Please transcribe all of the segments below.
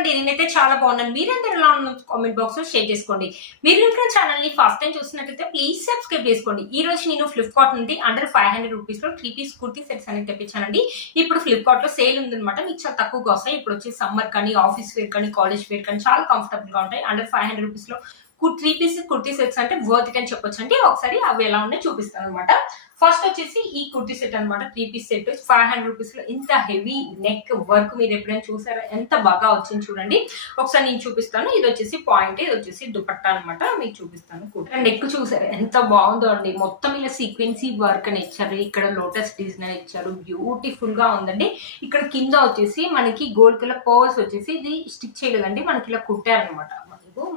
అండి, నేనైతే చాలా బాగున్నాను. మీరందరూ ఎలా ఉన్నారు కామెంట్ బాక్స్ లో షేర్ చేసుకోండి. మీరు ఇంకా ఛానల్ ని ఫస్ట్ టైం చూస్తున్నట్లయితే ప్లీజ్ సబ్స్క్రైబ్ చేసుకోండి. ఈ రోజు నేను ఫ్లిప్కార్ట్ నుండి అండర్ 500 రూపీస్ లో 3 పీస్ కుర్తీ సెట్స్ అనేది తెప్పించానండి. ఇప్పుడు ఫ్లిప్కార్ట్ లో సేల్ ఉందన్నమాట. మీకు చాలా తక్కువగా వస్తాయి. ఇప్పుడు వచ్చి సమ్మర్ కానీ, ఆఫీస్ వేర్ కానీ, కాలేజ్ వేర్ కానీ చాలా కంఫర్టబుల్ గా ఉంటాయి. అండర్ 500 రూపీస్ లో 3 పీస్ కుర్తీ సెట్స్ అంటే వర్త్ ఇట్ అని చెప్పొచ్చు అండి. ఒకసారి అవి ఎలా ఉన్నాయో చూపిస్తాను అనమాట. ఫస్ట్ వచ్చేసి ఈ కుర్తీ సెట్ అనమాట. 3 పీస్ సెట్ 500 రూపీస్ లో ఇంత హెవీ నెక్ వర్క్ మీరు ఎప్పుడైనా చూసారా? ఎంత బాగా వచ్చింది చూడండి. ఒకసారి నేను చూపిస్తాను. ఇది వచ్చేసి పాయింట్, ఇది వచ్చేసి దుపట్టా అనమాట. మీకు చూపిస్తాను. నెక్ చూసారా ఎంత బాగుందో అండి. మొత్తం ఇలా సీక్వెన్సీ వర్క్ అని ఇచ్చారు. ఇక్కడ లోటస్ డిజైన్ ఇచ్చారు. బ్యూటిఫుల్ గా ఉందండి. ఇక్కడ కింద వచ్చేసి మనకి గోల్డ్ కలర్ పర్ల్స్ వచ్చేసి ఇది స్టిక్ చేయలేదండి, మనకి ఇలా కుట్టారనమాట.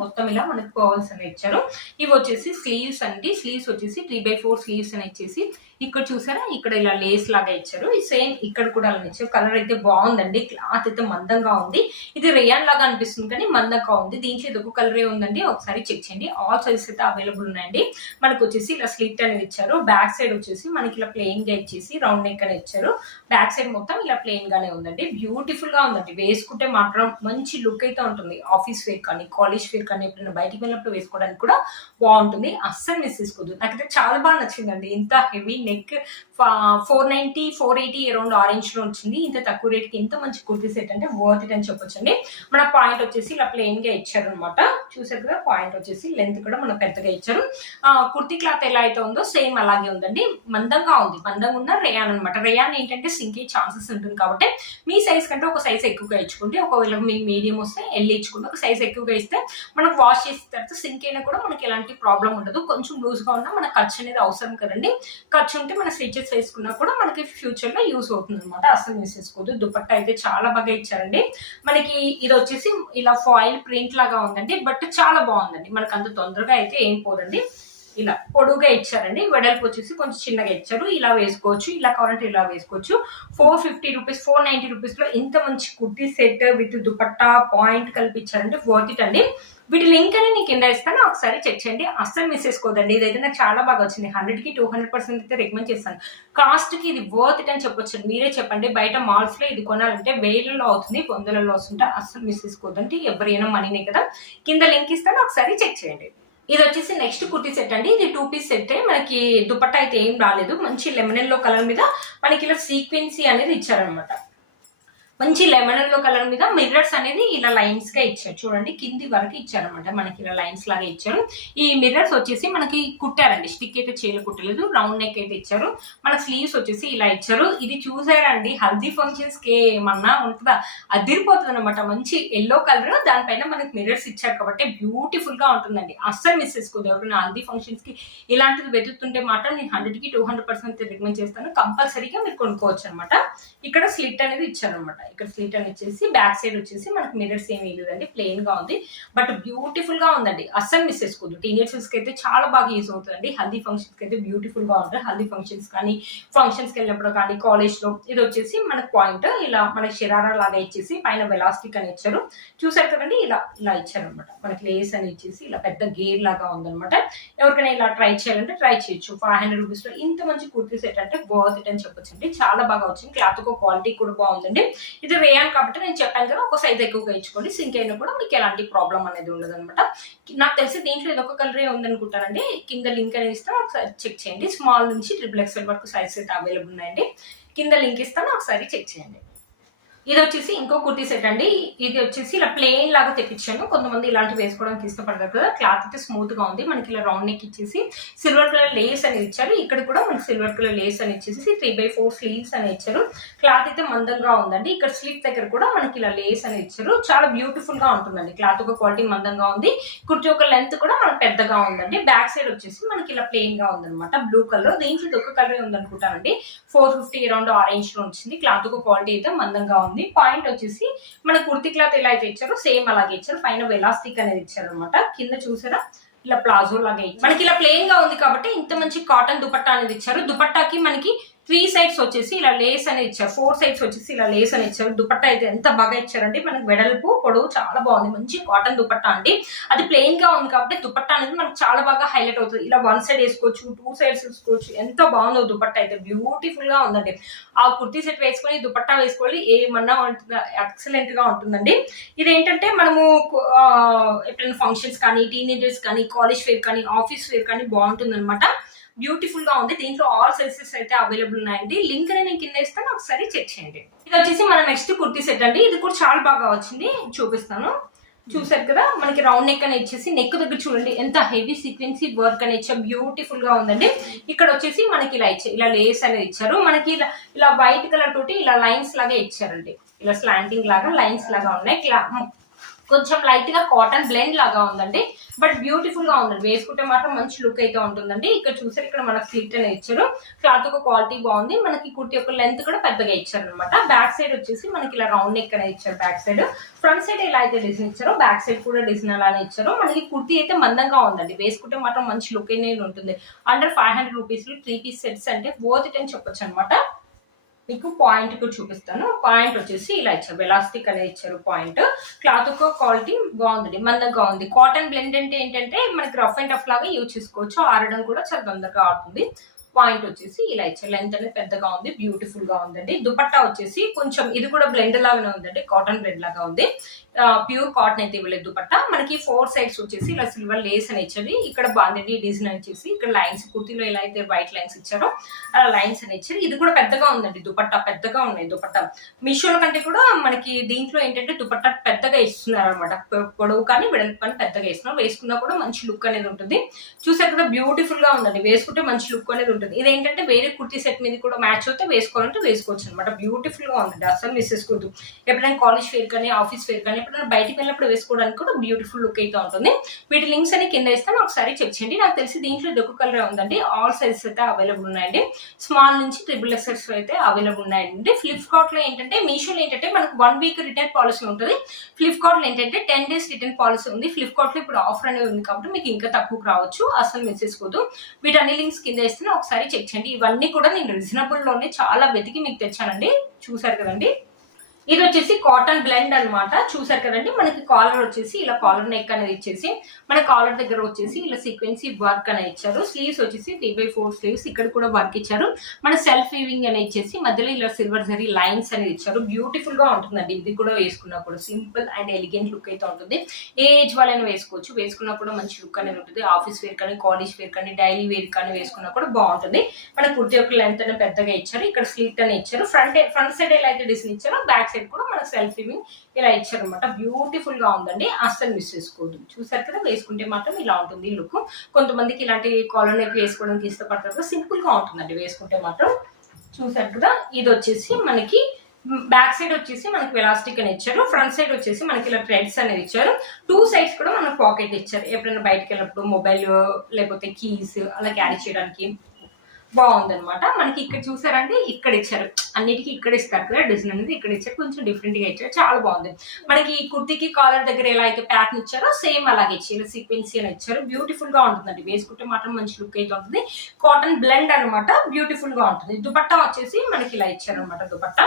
మొత్తం ఇలా మనకి పర్ల్స్ అని ఇచ్చారు. ఇవి వచ్చేసి స్లీవ్స్ అండి. స్లీవ్స్ వచ్చేసి 3/4 స్లీవ్స్ అని ఇచ్చేసి ఇక్కడ చూసారా, ఇక్కడ ఇలా లేస్ లాగా ఇచ్చారు. ఈ సేమ్ ఇక్కడ కూడా అలా ఇచ్చారు. కలర్ అయితే బాగుందండి. క్లాత్ అయితే మందంగా ఉంది. ఇది రేయాన్ లాగా అనిపిస్తుంది కానీ మందంగా ఉంది. దీంట్లో ఇది ఒక కలరే ఉందండి. ఒకసారి చెక్ చేయండి. ఆల్ సైజెస్ అయితే అవైలబుల్ ఉన్నాయండి. మనకు వచ్చేసి ఇలా స్లిట్ అనేది ఇచ్చారు. బ్యాక్ సైడ్ వచ్చేసి మనకి ఇలా ప్లెయిన్ గా ఇచ్చేసి రౌండ్ నెక్ అని ఇచ్చారు. బ్యాక్ సైడ్ మొత్తం ఇలా ప్లెయిన్ గానే ఉందండి. బ్యూటిఫుల్ గా ఉందండి. వేసుకుంటే మాత్రం మంచి లుక్ అయితే ఉంటుంది. ఆఫీస్ వేర్ కానీ, కాలేజ్ వేర్ కానీ, ఎప్పుడైనా బయటికి వెళ్ళినప్పుడు వేసుకోవడానికి కూడా బాగుంటుంది. అస్సలు మిస్ చేసుకోవద్దు. నాకైతే చాలా బాగా నచ్చిందండి. ఇంత హెవీ నెక్ 490, 480 అరౌండ్ ఆరెంజ్ లో వచ్చింది. ఇంత తక్కువ రేట్ కి ఇంత మంచి కుర్తీ సెట్ అంటే వర్త్ ఇట్ అని చెప్పొచ్చండి. మన పాయింట్ వచ్చేసి ఇలా ప్లెయిన్ గా ఇచ్చారు అనమాట. చూసారు కదా, పాయింట్ వచ్చేసి లెంత్ కూడా మనం పెద్దగా ఇచ్చారు. కుర్తీ క్లాత్ ఎలా అయితే ఉందో సేమ్ అలాగే ఉందండి. మందంగా ఉంది. మందంగా ఉన్న రేయాన్ అనమాట. రేయాన్ ఏంటంటే సింక్ అయ్యే ఛాన్సెస్ ఉంటుంది కాబట్టి మీ సైజ్ కంటే ఒక సైజ్ ఎక్కువగా ఇచ్చుకుంటే, ఒకవేళ మీ మీడియం వస్తే ఎల్ ఇచ్చుకుంటే ఒక సైజ్ ఎక్కువగా ఇస్తే మనకు వాష్ చేసిన తర్వాత సింక్ అయినా కూడా మనకి ఎలాంటి ప్రాబ్లం ఉండదు. కొంచెం లూజ్ గా ఉన్నా మనకు ఖర్చు అనేది అవసరం కదండి. ఖర్చు ఉంటే మన స్టిచెస్ వేసుకున్నా కూడా మనకి ఫ్యూచర్ లో యూస్ అవుతుంది అనమాట. అసలు మిస్ చేసుకోవద్దు. దుపట్టా అయితే చాలా బాగా ఇచ్చారండి. మనకి ఇది వచ్చేసి ఇలా ఫాయిల్ ప్రింట్ లాగా ఉందండి. బట్ చాలా బాగుందండి. మనకు అంత తొందరగా అయితే ఏం పోదండి. ఇలా పొడుగా ఇచ్చారండి. వెడల్పు వచ్చేసి కొంచెం చిన్నగా ఇచ్చారు. ఇలా వేసుకోవచ్చు, ఇలా కావాలంటే ఇలా వేసుకోవచ్చు. 450 రూపీస్, 490 రూపీస్ లో ఇంత మంచి kurti set with dupatta point కల్పించారండి. వర్త్ ఇట్ అండి. వీటి లింక్ అని నేను కింద ఇస్తాను, ఒకసారి చెక్ చేయండి. అస్సలు మిస్ చేసుకోదండి. ఇదైతే నాకు చాలా బాగా వచ్చింది. 100కి 200% అయితే రికమెండ్ చేస్తాను. కాస్ట్ కి ఇది వర్త్ ఇట్ అని చెప్పొచ్చు. మీరే చెప్పండి. బయట మాల్స్ లో ఇది కొనాలంటే వేలలో అవుతుంది, వందలలో వస్తుంటే అస్సలు మిస్ చేసుకోదండి. ఎవరైనా మనీనే కదా. కింద లింక్ ఇస్తాను, ఒకసారి చెక్ చేయండి. ఇది వచ్చేసి నెక్స్ట్ కుర్తీ సెట్ అండి. ఇది 2 పీస్ సెట్. మనకి దుపట్టా అయితే ఏం రాలేదు. మంచి లెమన్ ఎల్లో కలర్ మీద మనకి ఇలా సీక్వెన్సీ అనేది ఇచ్చారనమాట. మంచి లెమన్ ఎల్లో కలర్ మీద మిర్రర్స్ అనేది ఇలా లైన్స్ గా ఇచ్చారు. చూడండి, కింది వరకు ఇచ్చారనమాట. మనకి ఇలా లైన్స్ లాగా ఇచ్చారు. ఈ మిర్రర్స్ వచ్చేసి మనకి కుట్టారండి. స్టిక్ అయితే చేయలు కుట్టలేదు. రౌండ్ నెక్ అయితే ఇచ్చారు. మన స్లీవ్స్ వచ్చేసి ఇలా ఇచ్చారు. ఇది చూసారండి, హల్దీ ఫంక్షన్స్ కి ఏమన్నా ఉంటుందా, అదిరిపోతుంది అనమాట. మంచి ఎల్లో కలర్, దానిపైన మనకి మిర్రర్స్ ఇచ్చారు కాబట్టి బ్యూటిఫుల్ గా ఉంటుందండి. అస్సలు మిస్ చేసుకోదు. ఎవరైనా హల్దీ ఫంక్షన్స్ కి ఇలాంటిది వెతుకుతుంటే మాత్రం నేను 100కి 200% రికమెండ్ చేస్తాను. కంపల్సరీగా మీరు కొనుక్కోవచ్చు అనమాట. ఇక్కడ స్లిట్ అనేది ఇచ్చారనమాట. ఇక్కడ స్లిట్ అని వచ్చేసి బ్యాక్ సైడ్ వచ్చేసి మనకి మిర్రర్స్ ఏమీ లేదండి. ప్లెయిన్ గా ఉంది, బట్ బ్యూటిఫుల్ గా ఉందండి. అస్సలు మిస్ చేసుకోవద్దు. టీనేజర్స్ కి అయితే చాలా బాగా యూజ్ అవుతుందండి. హల్దీ ఫంక్షన్స్ కి అయితే బ్యూటిఫుల్ గా ఉంటుంది. హల్దీ ఫంక్షన్స్ కానీ, ఫంక్షన్స్ కి వెళ్ళినప్పుడు కానీ, కాలేజ్ లో. ఇది వచ్చేసి మనకి పాయింట్ ఇలా మనకి శరారా లాగా ఇచ్చేసి పైన వెలాస్టిక్ అని ఇచ్చారు. చూసారు కదండి, ఇలా ఇలా ఇచ్చారనమాట. మనకి లేస్ అని ఇచ్చేసి ఇలా పెద్ద గేర్ లాగా ఉందనమాట. ఎవరికైనా ఇలా ట్రై చేయాలంటే ట్రై చేయొచ్చు. 500 రూపీస్ లో ఇంత మంచి కుర్తీ సెట్ అంటే వర్త్ ఇట్ అని చెప్పొచ్చు అండి. చాలా బాగా వచ్చింది. క్లాత్ క్వాలిటీ కూడా బాగుందండి. ఇది రేయాన్ కాబట్టి నేను చెప్పాను కదా, ఒక సైజ్ ఎక్కువగా ఇచ్చుకోండి. సింక్ అయినా కూడా మీకు ఎలాంటి ప్రాబ్లం అనేది ఉండదు అనమాట. నాకు తెలిసి దీంట్లో ఇది ఒక కలరే ఉందనుకుంటానండి. కింద లింక్ అనేది ఇస్తాను, ఒకసారి చెక్ చేయండి. స్మాల్ నుంచి XXL వరకు సైజ్ అయితే అవైలబుల్ ఉన్నాయండి. కింద లింక్ ఇస్తాను, ఒకసారి చెక్ చేయండి. ఇది వచ్చేసి ఇంకో కుర్తీ సెట్ అండి. ఇది వచ్చేసి ఇలా ప్లెయిన్ లాగా తెప్పించాను. కొంతమంది ఇలాంటివి వేసుకోవడానికి ఇష్టపడతారు కదా. క్లాత్ అయితే స్మూత్ గా ఉంది. మనకి ఇలా రౌండ్ నెక్ ఇచ్చేసి సిల్వర్ కలర్ లేస్ అని ఇచ్చారు. ఇక్కడ కూడా మనకి సిల్వర్ కలర్ లేస్ అని ఇచ్చేసి 3/4 స్లీవ్స్ అని ఇచ్చారు. క్లాత్ అయితే మందంగా ఉందండి. ఇక్కడ స్లీవ్ దగ్గర కూడా మనకి ఇలా లేస్ అని ఇచ్చారు. చాలా బ్యూటిఫుల్ గా ఉంటుందండి. క్లాత్ ఒక క్వాలిటీ మందంగా ఉంది. కుర్తీ ఒక లెంత్ కూడా మనకు పెద్దగా ఉందండి. బ్యాక్ సైడ్ వచ్చేసి మనకి ఇలా ప్లెయిన్ గా ఉందన్నమాట. Blue colour. దీంట్లో ఇది ఒక కలర్ ఉందనుకుంటానండి. 450 అరౌండ్ ఆరెంజ్ లో వచ్చింది. క్లాత్ ఒక క్వాలిటీ అయితే మందంగా ఉంది. పాయింట్ వచ్చేసి మన కుర్తీ క్లాత్ ఎలా అయితే ఇచ్చారో సేమ్ అలాగే ఇచ్చారు. పైన వెలాస్టిక్ అనేది ఇచ్చారు అనమాట. కింద చూసారా, ఇలా ప్లాజో లాగా మనకి ఇలా ప్లెయిన్ గా ఉంది కాబట్టి ఇంత మంచి కాటన్ దుపట్టా అనేది ఇచ్చారు. దుపట్టాకి మనకి 3 సైడ్స్ వచ్చేసి ఇలా లేస్ అనేది ఇచ్చారు, 4 సైడ్స్ వచ్చేసి ఇలా లేస్ అని ఇచ్చారు. దుపట్టా అయితే ఎంత బాగా ఇచ్చారంటే మనకి వెడల్పు పొడవు చాలా బాగుంది, మంచి కాటన్ దుపట్టా అండి. అది ప్లెయిన్ గా ఉంది కాబట్టి దుపట్టా అనేది మనకు చాలా బాగా హైలైట్ అవుతుంది. ఇలా 1 సైడ్ వేసుకోవచ్చు, 2 సైడ్స్ వేసుకోవచ్చు. ఎంత బాగుందో దుపట్టా అయితే, బ్యూటిఫుల్ గా ఉందండి. ఆ కుర్తీ సెట్ వేసుకొని దుపట్టా వేసుకోవాలి, ఏమన్నా ఉంటుంది, ఎక్సలెంట్ గా ఉంటుందండి. ఇదేంటంటే మనము ఎప్పుడైనా ఫంక్షన్స్ కానీ, టీనేజర్స్ కానీ, కాలేజ్ వేర్ కానీ, ఆఫీస్ వేర్ కానీ బాగుంటుంది అనమాట. బ్యూటిఫుల్ గా ఉంది. దీంట్లో ఆల్ సైజెస్ అయితే అవైలబుల్ ఉన్నాయండి. లింక్ నేను కింద ఇస్తాను, ఒకసారి చెక్ చేయండి. ఇది వచ్చేసి మన నెక్స్ట్ కుర్తీ సెట్ అండి. ఇది కూడా చాలా బాగా వచ్చింది, చూపిస్తాను. చూసారు కదా, మనకి రౌండ్ నెక్ అని ఇచ్చేసి నెక్ దగ్గర చూడండి ఎంత హెవీ సీక్వెన్సీ వర్క్ అని ఇచ్చారు, బ్యూటిఫుల్ గా ఉందండి. ఇక్కడ వచ్చేసి మనకి ఇలా ఇచ్చారు, ఇలా లేస్ అనేది ఇచ్చారు. మనకి ఇలా వైట్ కలర్ తోటి ఇలా లైన్స్ లాగా ఇచ్చారండి, ఇలా స్లాంటింగ్ లాగా లైన్స్ లాగా ఉన్నాయి. కొంచెం లైట్ గా కాటన్ బ్లెండ్ లాగా ఉందండి, బట్ బ్యూటిఫుల్ గా ఉందండి. వేసుకుంటే మాత్రం మంచి లుక్ అయితే ఉంటుందండి. ఇక్కడ చూసారు, ఇక్కడ మనకు స్లిట్ అనేది ఇచ్చారు. క్లాత్ ఒక క్వాలిటీ బాగుంది. మనకి కుర్తి యొక్క లెంత్ కూడా పెద్దగా ఇచ్చారు అనమాట. బ్యాక్ సైడ్ వచ్చేసి మనకి ఇలా రౌండ్ నెక్ అనేది ఇచ్చారు బ్యాక్ సైడ్. ఫ్రంట్ సైడ్ ఎలా అయితే డిజైన్ ఇచ్చారో బ్యాక్ సైడ్ కూడా డిజైన్ అలానే ఇచ్చారు. మనకి కుర్తి అయితే మందంగా ఉందండి, వేసుకుంటే మాత్రం మంచి లుక్ అనేది ఉంటుంది. అండర్ 500 రూపీస్ 3 పీస్ సెట్స్ అంటే వర్త్ ఇట్ అని చెప్పొచ్చు అనమాట. మీకు పాయింట్ కూడా చూపిస్తాను. పాయింట్ వచ్చేసి ఇలా ఇచ్చారు, ఎలాస్టిక్ అనేది ఇచ్చారు పాయింట్. క్లాత్ యొక్క క్వాలిటీ బాగుంది, మందంగా ఉంది. కాటన్ బ్లెండ్ అంటే ఏంటంటే మనకి రఫ్ అండ్ టఫ్ లాగా యూజ్ చేసుకోవచ్చు, ఆడడం కూడా చాలా తొందరగా ఆడుతుంది. పాయింట్ వచ్చేసి ఇలా ఇచ్చారు, లెంత్ అనేది పెద్దగా ఉంది, బ్యూటిఫుల్ గా ఉందండి. దుపట్టా వచ్చేసి కొంచెం ఇది కూడా బ్లెండ్ లాగానే ఉందండి, కాటన్ బ్లెండ్ లాగా ఉంది. ప్యూర్ కాటన్ అయితే ఇవ్వలేదు దుపట్టా. మనకి 4 సైడ్స్ వచ్చేసి ఇలా సిల్వర్ లేస్ అని ఇచ్చారు. ఇక్కడ బాండెడ్డి డిజైన్ అని ఇచ్చేసి ఇక్కడ లైన్స్, కుర్తీలో ఎలా అయితే వైట్ లైన్స్ ఇచ్చారో అలా లైన్స్ అని ఇచ్చారు. ఇది కూడా పెద్దగా ఉందండి దుపట్టా, పెద్దగా ఉన్నాయి దుపట్టా. మీషోల కంటే కూడా మనకి దీంట్లో ఏంటంటే దుపట్టా పెద్దగా ఇస్తున్నారు అనమాట, పొడవు కానీ వెడల్పు కానీ పెద్దగా ఇస్తున్నారు. వేసుకున్నా కూడా మంచి లుక్ అనేది ఉంటుంది. చూసారు కూడా బ్యూటిఫుల్ గా ఉందండి, వేసుకుంటే మంచి లుక్ అనేది ఉంటుంది. ఇదేంటంటే వేరే కుర్తీ సెట్ మీద కూడా మ్యాచ్ అవుతే వేసుకోవాలంటే వేసుకోవచ్చు అనమాట. బ్యూటిఫుల్ గా ఉందండి, అసలు మిస్ చేసుకోవద్దు. ఎప్పుడైనా కాలేజ్ వేర్ కానీ, ఆఫీస్ వేర్ కానీ, ఎప్పుడైనా బయటికి వెళ్ళినప్పుడు వేసుకోవడానికి కూడా బ్యూటిఫుల్ లుక్ అయితే ఉంటుంది. వీటి లింక్స్ అని కింద ఇస్తాను, ఒకసారి చెక్ చేయండి. నాకు తెలిసి దీంట్లో ఇది ఒక కలర్ ఉందండి. ఆల్ సైజెస్ అయితే అవైలబుల్ ఉన్నాయండి, స్మాల్ నుంచి XXS అయితే అవైలబుల్ ఉన్నాయండి. ఫ్లిప్కార్ట్ లో ఏంటంటే, మీషోలో ఏంటంటే మనకు 1 వీక్ రిటర్న్ పాలసీ ఉంటుంది. ఫ్లిప్కార్ట్ లో ఏంటంటే 10 డేస్ రిటర్న్ పాలసీ ఉంది. ఫ్లిప్కార్ట్ లో ఇప్పుడు ఆఫర్ అనేది ఉంది కాబట్టి మీకు ఇంకా తక్కువకు రావచ్చు, అసలు మిస్ చేసుకోవద్దు. వీటన్ని లింక్స్ కింద ఇస్తాను, ఒకసారి చెక్ చేయండి. ఇవన్నీ కూడా నేను రీజనబుల్ లోనే చాలా వెతికి మీకు తెచ్చానండి. చూసారు కదండి, ఇది వచ్చేసి కాటన్ బ్లెండ్ అనమాట. చూసారు కదండి, మనకి కాలర్ వచ్చేసి ఇలా కాలర్ నెక్ అనేది ఇచ్చేసి మన కాలర్ దగ్గర వచ్చేసి ఇలా సీక్వెన్సీ వర్క్ అనేది ఇచ్చారు. స్లీవ్స్ వచ్చేసి 3/4 స్లీవ్స్, ఇక్కడ కూడా వర్క్ ఇచ్చారు. మన సెల్ఫ్ వీవింగ్ అనేది ఇచ్చేసి మధ్యలో ఇలా సిల్వర్ జరీ లైన్స్ అనేది ఇచ్చారు. బ్యూటిఫుల్ గా ఉంటుందండి. ఇది కూడా వేసుకున్నా కూడా సింపుల్ అండ్ ఎలిగెంట్ లుక్ అయితే ఉంటుంది. ఏ ఏజ్ వాళ్ళైనా వేసుకోవచ్చు, వేసుకున్నా కూడా మంచి లుక్ అనేది ఉంటుంది. ఆఫీస్ వేర్ కానీ, కాలేజ్ వేర్ కానీ, డైలీ వేర్ కానీ వేసుకున్నా కూడా బాగుంటుంది. మన కుర్తి యొక్క లెంత్ అనేది పెద్దగా ఇచ్చారు. ఇక్కడ స్లిట్ అని ఇచ్చారు. ఫ్రంట్ సైడ్ ఎలా అయితే డిజైన్ ఇచ్చారో బ్యాక్ సైడ్ కూడా మన సెల్ఫ్ వీవింగ్ ఇలా ఇచ్చారు అనమాట. బ్యూటిఫుల్ గా ఉందండి, అస్సలు మిస్ చేసుకోవద్దు. చూసారు కదా, వేసుకుంటే మాత్రం ఇలా ఉంటుంది లుక్. కొంతమందికి ఇలాంటి కాలర్ నెక్ వేసుకోవడానికి ఇష్టపడతారు, సింపుల్ గా ఉంటుందండి వేసుకుంటే మాత్రం. చూసారు కదా, ఇది వచ్చేసి మనకి బ్యాక్ సైడ్ వచ్చేసి మనకి ఎలాస్టిక్ అని ఇచ్చారు. ఫ్రంట్ సైడ్ వచ్చేసి మనకి ఇలా థ్రెడ్స్ అనేది ఇచ్చారు. 2 సైడ్స్ కూడా మనకు పాకెట్ ఇచ్చారు, ఎప్పుడైనా బయటకు వెళ్ళినప్పుడు మొబైల్ లేకపోతే కీస్ అలా క్యారీ చేయడానికి బాగుందనమాట. మనకి ఇక్కడ చూసారంటే ఇక్కడ ఇచ్చారు, అన్నిటికీ ఇక్కడ ఇస్తారు కదా డిజైన్ అనేది, ఇక్కడ ఇచ్చారు. కొంచెం డిఫరెంట్ గా ఇచ్చారు, చాలా బాగుంది. మనకి ఈ కుర్తికి కాలర్ దగ్గర ఎలా అయితే ప్యాటర్న్ ఇచ్చారో సేమ్ అలాగే ఇచ్చారు, సీక్వెన్సీ అని ఇచ్చారు. బ్యూటిఫుల్ గా ఉంటుందండి, వేసుకుంటే మాత్రం మంచి లుక్ అయితే ఉంటుంది. కాటన్ బ్లెండ్ అనమాట, బ్యూటిఫుల్ గా ఉంటుంది. దుపట్టా వచ్చేసి మనకి ఇలా ఇచ్చారు అనమాట. దుపట్టా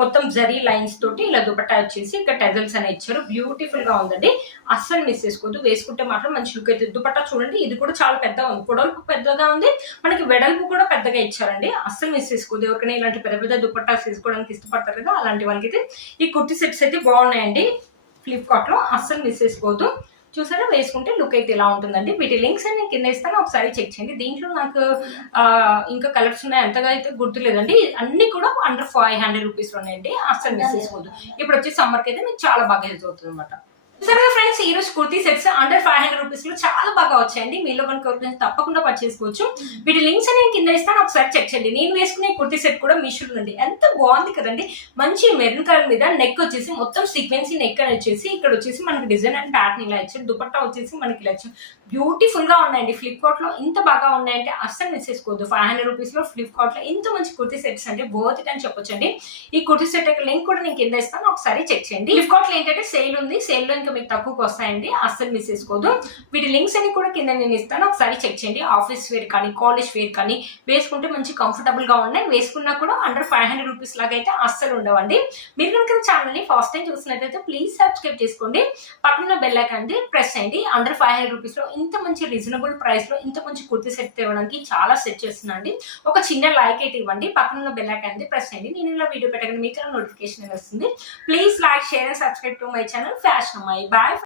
మొత్తం జరీ లైన్స్ తోటి ఇలా దుపట్టా వచ్చేసి ఇక్కడ టెజల్స్ అని ఇచ్చారు. బ్యూటిఫుల్ గా ఉందండి, అస్సలు మిస్ చేసుకోవద్దు. వేసుకుంటే మాత్రం మంచి లుక్ అయితే. దుపట్టా చూడండి, ఇది కూడా చాలా పెద్దగా ఉంది, పొడవుకు పెద్దగా ఉంది, మనకి వెడల్పు కూడా పెద్దగా ఇచ్చారండి. అస్సలు మిస్ చేసుకోవద్దు. ఎవరికైనా ఇలాంటి పెద్ద పెద్ద దుపట్టాస్ వేసుకోవడానికి ఇష్టపడతారు కదా, అలాంటి వాళ్ళకి అయితే ఈ కుర్తి సెట్స్ అయితే బాగున్నాయండి ఫ్లిప్కార్ట్ లో, అస్సలు మిస్ చేసుకోవద్దు. చూసారా, వేసుకుంటే లుక్ అయితే ఇలా ఉంటుందండి. వీటి లింక్స్ అని నేను కింద ఇస్తాను, ఒకసారి చెక్ చేయండి. దీంట్లో నాకు ఇంకా కలర్స్ ఉన్నాయి, అంతగా అయితే గుర్తులేదండి. అన్ని కూడా అండర్ 500 రూపీస్ ఉన్నాయండి, అస్సలు మిస్ చేసుకోవద్దు. ఇప్పుడు వచ్చి సమ్మర్కి అయితే మీకు చాలా బాగా యూజ్ అవుతుంది అనమాట. సరే ఫ్రెండ్స్, ఈ రోజు కుర్తీ సెట్స్ అండర్ 500 రూపీస్ లో చాలా బాగా వచ్చాయండి. మీలో కనుక తప్పకుండా పర్చేసుకోవచ్చు. వీటి లింక్స్ నేను కింద ఇస్తాను, ఒకసారి చెక్ చేయండి. నేను వేసుకునే కుర్తీ సెట్ కూడా మీషోలో ఉంది, ఎంత బాగుంది కదండి. మంచి మెరూన్ కలర్ మీద నెక్ వచ్చేసి మొత్తం సీక్వెన్సీ నెక్ అని వచ్చేసి ఇక్కడ వచ్చేసి మనకి డిజైన్ అండ్ ప్యాటర్న్ ఇలా ఇచ్చారు. దుపట్టా వచ్చేసి మనకి ఇలా ఇచ్చారు. బ్యూటిఫుల్ గా ఉన్నాయండి. ఫ్లిప్కార్ట్ లో ఇంత బాగా ఉన్నాయంటే అస్సలు మిస్ చేసుకోవద్దు. 500 రూపీస్ లో ఫ్లిప్కార్ట్ లో ఇంత మంచి కుర్తీ సెట్స్ అంటే వర్త్ ఇట్ అని చెప్పొచ్చండి. ఈ కుర్తీ సెట్ యొక్క లింక్ కూడా నేను కింద ఇస్తాను, ఒకసారి చెక్ చేయండి. ఫ్లిప్కార్ట్ లో ఏంటంటే సేల్ ఉంది, సేల్ లో ఇంకా ఇంకా మీకు తక్కువకి వస్తాయండి, అస్సలు మిస్ చేసుకోవద్దు. వీటి లింక్స్ అన్ని కూడా కింద నేను ఇస్తాను, ఒకసారి చెక్ చేయండి. ఆఫీస్ వేర్ కానీ కాలేజ్ వేర్ కానీ వేసుకుంటే మంచి కంఫర్టబుల్ గా ఉన్నాయి. వేసుకున్నా కూడా అండర్ 500 రూపీస్ లాగా అయితే అస్సలు ఉండవండి. మీరు కనుక ఛానల్ ని ఫస్ట్ టైం చూసినట్లయితే ప్లీజ్ సబ్స్క్రైబ్ చేసుకోండి. పక్కన బెల్ ఐకాన్ ప్రెస్ చేయండి. అండర్ 500 రూపీస్ లో ఇంత మంచి రీజనబుల్ ప్రైస్ లో ఇంత మంచి కుర్తీ సెట్ ఇవ్వడానికి చాలా సెట్ చేస్తున్నాండి. ఒక చిన్న లైక్ అయితే ఇవ్వండి, పక్కన బెల్ ఐకాన్ ప్రెస్ చేయండి. నేను ఇలా వీడియో పెట్టగానే మీకు నోటిఫికేషన్ వస్తుంది. Please like, share and subscribe to my channel fashion అమ్మాయి. బాయ్.